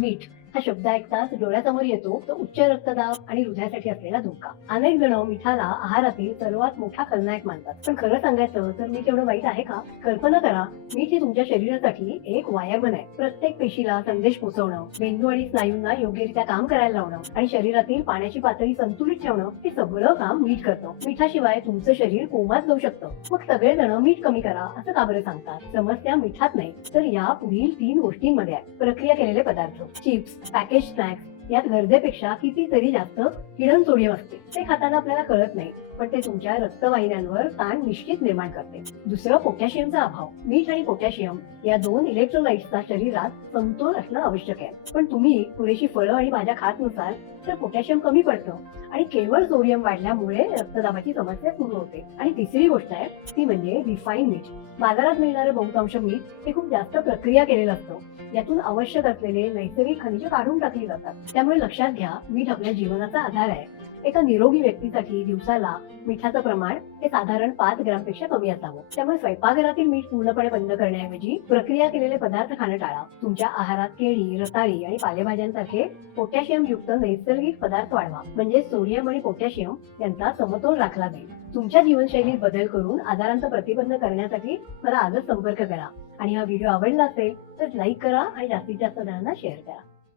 मीठ हा शब्द ऐकताच डोळ्यासमोर येतो तो उच्च रक्तदाब आणि हृदयासाठी असलेला धोका. अनेक जण मिठाला आहारातील सर्वात मोठा खलनायक मानतात, पण खरं सांगायचं तर मीठ एवढं वाईट आहे का? कल्पना करा, मीठ हे तुमच्या शरीरासाठी एक वायरमन आहे. प्रत्येक पेशीला संदेश पोहोचवणं, मेंदू आणि स्नायूंना योग्यरित्या काम करायला लावणं आणि शरीरातील पाण्याची पातळी संतुलित ठेवणं हे सगळं काम मीठ करतं. मिठाशिवाय तुमचं शरीर कोमात जाऊ शकतं. मग सगळेजण मीठ कमी करा असं का बरं सांगतात? समस्या मिठात नाही तर या पुढील 3 गोष्टींमध्ये आहे. प्रक्रिया केलेले पदार्थ, चिप्स, पॅकेज स्नॅक्स यात गरजेपेक्षा कितीतरी जास्त हिडन सोडियम असते. ते खाताना आपल्याला कळत नाही, पण ते तुमच्या रक्तवाहिन्यांवर ताण निश्चित निर्माण करते. दुसरं, पोटॅशियमचा अभाव. मीठ आणि पोटॅशियम या 2 इलेक्ट्रोलाइट्सचा शरीरात समतोल असणं आवश्यक आहे, पण तुम्ही पुरेशी फळं आणि भाज्या खात नसाल तर पोटॅशियम कमी पडतं आणि केवळ सोडियम वाढल्यामुळे रक्तदाबाची समस्या सुरू होते. आणि तिसरी गोष्ट आहे ती म्हणजे रिफाईन मीठ. बाजारात मिळणारे बहुतांश मीठ हे खूप जास्त प्रक्रिया केलेलं असतं. यातून आवश्यक असलेले नैसर्गिक खनिजे काढून टाकली जातात. त्यामुळे लक्षात घ्या, मीठ आपल्या जीवनाचा आधार आहे. एका निरोगी व्यक्तीसाठी दिवसाला मिठाचं प्रमाण हे साधारण 5 ग्रॅमपेक्षा कमी असावं. त्यामुळे स्वयंपाकघरातील मीठ पूर्णपणे बंद करण्याऐवजी प्रक्रिया केलेले पदार्थ खाणं टाळा. तुमच्या आहारात केळी, रताळी आणि पालेभाज्यांसारखे पोटॅशियम युक्त नैसर्गिक पदार्थ वाढवा, म्हणजे सोडियम आणि पोटॅशियम यांचा समतोल राखला जाईल. तुमच्या जीवनशैलीत बदल करून आजारांचा प्रतिबंध करण्यासाठी मला आजच संपर्क करा. आणि हा व्हिडिओ आवडला असेल तर लाईक करा आणि जास्तीत जास्त जणांना शेअर करा.